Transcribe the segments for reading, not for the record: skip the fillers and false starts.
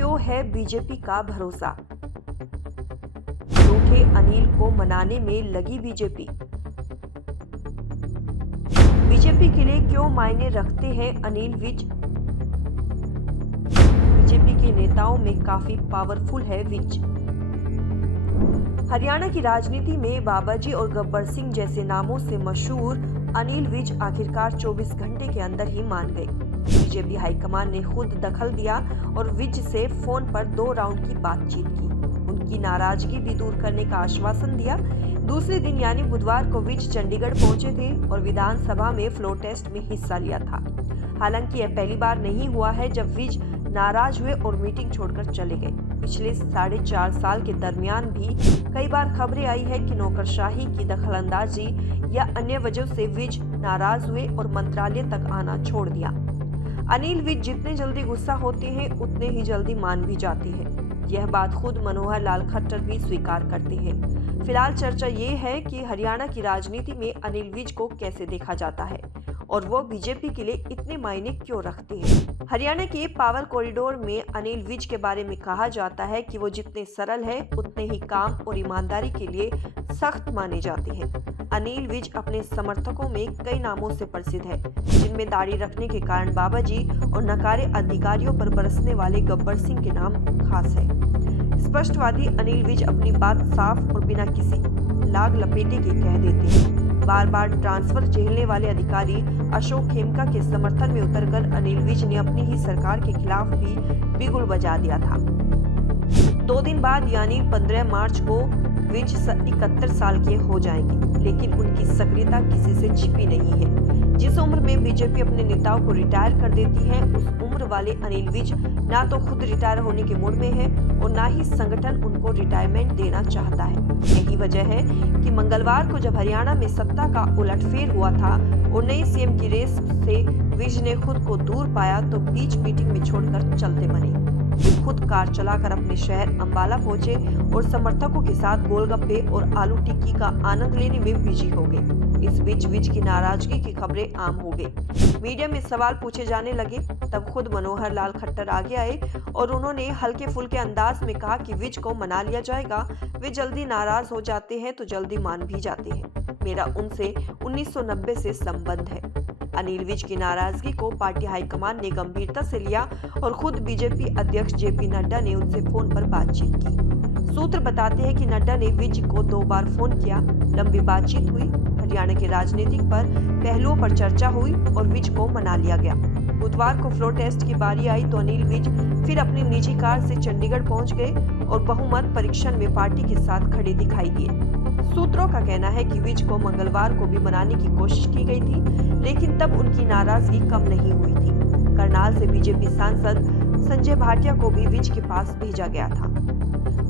क्यों है बीजेपी का भरोसा? रूठे अनिल को मनाने में लगी बीजेपी। बीजेपी के लिए क्यों मायने रखते हैं अनिल विज? बीजेपी के नेताओं में काफी पावरफुल है विज। हरियाणा की राजनीति में बाबाजी और गब्बर सिंह जैसे नामों से मशहूर अनिल विज आखिरकार 24 घंटे के अंदर ही मान गए। बीजेपी हाईकमान ने खुद दखल दिया और विज से फोन पर 2 राउंड की बातचीत की। उनकी नाराजगी भी दूर करने का आश्वासन दिया। दूसरे दिन यानी बुधवार को विज चंडीगढ़ पहुंचे थे और विधानसभा में फ्लोर टेस्ट में हिस्सा लिया था। हालांकि यह पहली बार नहीं हुआ है जब विज नाराज हुए और मीटिंग छोड़कर चले गए। पिछले 4.5 साल के दरमियान भी कई बार खबरें आई है कि नौकरशाही की दखलंदाजी या अन्य वजह से विज नाराज हुए और मंत्रालय तक आना छोड़ दिया। अनिल विज जितने जल्दी गुस्सा होते हैं उतने ही जल्दी मान भी जाते हैं। यह बात खुद मनोहर लाल खट्टर भी स्वीकार करते हैं। फिलहाल चर्चा ये है कि हरियाणा की राजनीति में अनिल विज को कैसे देखा जाता है और वो बीजेपी के लिए इतने मायने क्यों रखते हैं। हरियाणा के पावर कॉरिडोर में अनिल विज के बारे में कहा जाता है कि वो जितने सरल है उतने ही काम और ईमानदारी के लिए सख्त माने जाते हैं। अनिल विज अपने समर्थकों में कई नामों से प्रसिद्ध है, जिनमें दाढ़ी रखने के कारण बाबाजी और नकारे अधिकारियों पर बरसने वाले गब्बर सिंह के नाम खास है। स्पष्टवादी अनिल विज अपनी बात साफ और बिना किसी लाग लपेटे के कह देते हैं। बार बार ट्रांसफर झेलने वाले अधिकारी अशोक खेमका के समर्थन में उतरकर अनिल विज ने अपनी ही सरकार के खिलाफ भी बिगुल बजा दिया था। 2 दिन बाद यानी 15 मार्च को विज 71 साल के हो जाएंगे, लेकिन उनकी सक्रियता किसी से छिपी नहीं है। जिस उम्र में बीजेपी अपने नेताओं को रिटायर कर देती है, उस उम्र वाले अनिल विज ना तो खुद रिटायर होने के मूड में है और ना ही संगठन उनको रिटायरमेंट देना चाहता है। यही वजह है कि मंगलवार को जब हरियाणा में सत्ता का उलटफेर हुआ था और नए सीएम की रेस से विज ने खुद को दूर पाया तो बीच मीटिंग में छोड़कर चलते बने। वे खुद कार चलाकर अपने शहर अंबाला पहुंचे और समर्थकों के साथ गोलगप्पे और आलू टिक्की का आनंद लेने में बिजी हो गए। इस बीच विज की नाराजगी की खबरें आम हो गई। मीडिया में सवाल पूछे जाने लगे, तब खुद मनोहर लाल खट्टर आगे आए और उन्होंने हल्के फुल्के अंदाज में कहा कि विज को मना लिया जाएगा। वे जल्दी नाराज हो जाते हैं तो जल्दी मान भी जाते हैं। मेरा उनसे 1990 से संबंध है। अनिल विज की नाराजगी को पार्टी हाईकमान ने गंभीरता से लिया और खुद बीजेपी अध्यक्ष जेपी नड्डा ने उनसे फोन पर बातचीत की। सूत्र बताते हैं कि नड्डा ने विज को 2 बार फोन किया। लंबी बातचीत हुई, हरियाणा के राजनीतिक पर पहलुओं पर चर्चा हुई और विज को मना लिया गया। बुधवार को फ्लोर टेस्ट की बारी आई तो अनिल विज फिर अपनी निजी कार से चंडीगढ़ पहुंच गए और बहुमत परीक्षण में पार्टी के साथ खड़े दिखाई दिए। सूत्रों का कहना है कि विज को मंगलवार को भी मनाने की कोशिश की गई थी, लेकिन तब उनकी नाराजगी कम नहीं हुई थी। करनाल से बीजेपी सांसद संजय भाटिया को भी विज के पास भेजा गया था।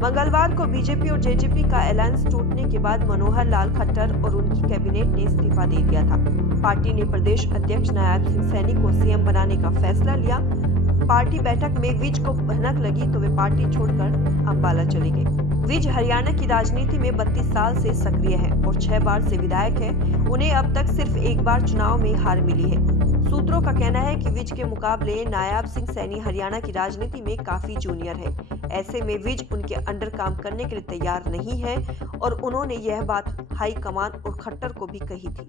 मंगलवार को बीजेपी और जेजेपी का अलायंस टूटने के बाद मनोहर लाल खट्टर और उनकी कैबिनेट ने इस्तीफा दे दिया था। पार्टी ने प्रदेश अध्यक्ष नायब सिंह सैनी को सीएम बनाने का फैसला लिया। पार्टी बैठक में विज को भनक लगी तो वे पार्टी छोड़कर अंबाला चले गए। विज हरियाणा की राजनीति में 32 साल से सक्रिय है और 6 बार से विधायक है। उन्हें अब तक सिर्फ 1 बार चुनाव में हार मिली है। सूत्रों का कहना है कि विज के मुकाबले नायब सिंह सैनी हरियाणा की राजनीति में काफी जूनियर है। ऐसे में विज उनके अंडर काम करने के लिए तैयार नहीं है और उन्होंने यह बात हाई कमान और खट्टर को भी कही थी।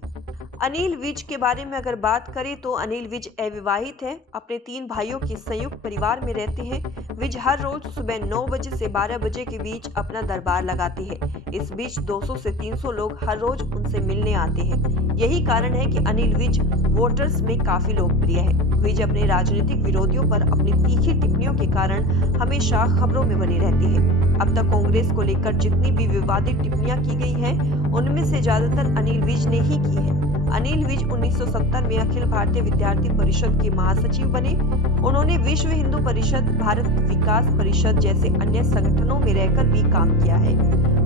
अनिल विज के बारे में अगर बात करें तो अनिल विज अविवाहित है। अपने 3 भाइयों के संयुक्त परिवार में रहते हैं। विज हर रोज सुबह 9 बजे से 12 बजे के बीच अपना दरबार लगाते हैं। इस बीच 200 से 300 लोग हर रोज उनसे मिलने आते हैं। यही कारण है कि अनिल विज वोटर्स में काफी लोकप्रिय है। विज अपने राजनीतिक विरोधियों पर अपनी तीखी टिप्पणियों के कारण हमेशा खबरों में बनी रहती है। अब तक कांग्रेस को लेकर जितनी भी विवादित टिप्पणियां की गई हैं, उनमें से ज्यादातर अनिल विज ने ही की है। अनिल विज 1970 में अखिल भारतीय विद्यार्थी परिषद के महासचिव बने। उन्होंने विश्व हिंदू परिषद, भारत विकास परिषद जैसे अन्य संगठनों में रहकर भी काम किया है।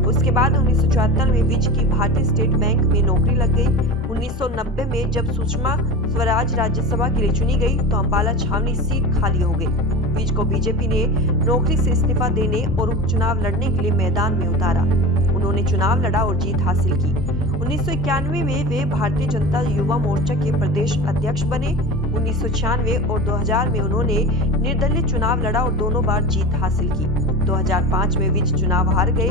उसके बाद 1974 में विज की भारतीय स्टेट बैंक में नौकरी लग गई। 1990 में जब सुषमा स्वराज राज्यसभा के लिए चुनी गई तो अंबाला छावनी सीट खाली हो गई। विज को बीजेपी ने नौकरी से इस्तीफा देने और उपचुनाव लड़ने के लिए मैदान में उतारा। उन्होंने चुनाव लड़ा और जीत हासिल की। 1991 में वे भारतीय जनता युवा मोर्चा के प्रदेश अध्यक्ष बने। 1996 और 2000 में उन्होंने निर्दलीय चुनाव लड़ा और दोनों बार जीत हासिल की। 2005 में विज चुनाव हार गए।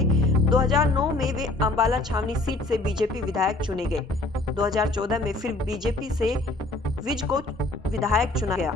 2009 में वे अंबाला छावनी सीट से बीजेपी विधायक चुने गए। 2014 में फिर बीजेपी से विज को विधायक चुना गया।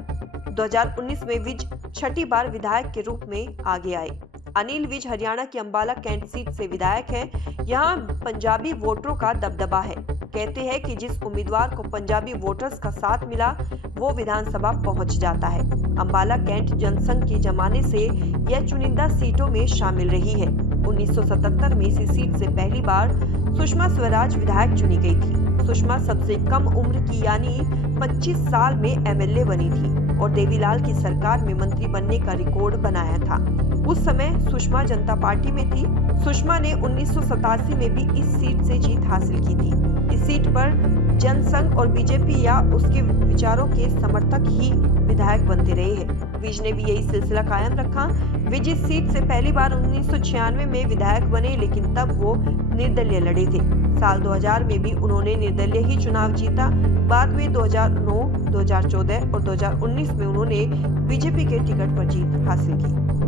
2019 में विज छठी बार विधायक के रूप में आगे आए। अनिल विज हरियाणा की अंबाला कैंट सीट से विधायक हैं। यहाँ पंजाबी वोटरों का दबदबा है। कहते हैं कि जिस उम्मीदवार को पंजाबी वोटर्स का साथ मिला वो विधानसभा पहुंच जाता है। अंबाला कैंट जनसंघ के जमाने से यह चुनिंदा सीटों में शामिल रही है। 1977 में इसी सीट से पहली बार सुषमा स्वराज विधायक चुनी गई थी। सुषमा सबसे कम उम्र की यानी 25 साल में एमएलए बनी थी और देवीलाल की सरकार में मंत्री बनने का रिकॉर्ड बनाया था। उस समय सुषमा जनता पार्टी में थी। सुषमा ने 1987 में भी इस सीट से जीत हासिल की थी। इस सीट पर जनसंघ और बीजेपी या उसके विचारों के समर्थक ही विधायक बनते रहे हैं। विज ने भी यही सिलसिला कायम रखा। विज इस सीट से पहली बार 1996 में विधायक बने, लेकिन तब वो निर्दलीय लड़े थे। साल 2000 में भी उन्होंने निर्दलीय ही चुनाव जीता। बाद में 2009, 2014 और 2019 में उन्होंने बीजेपी के टिकट पर जीत हासिल की।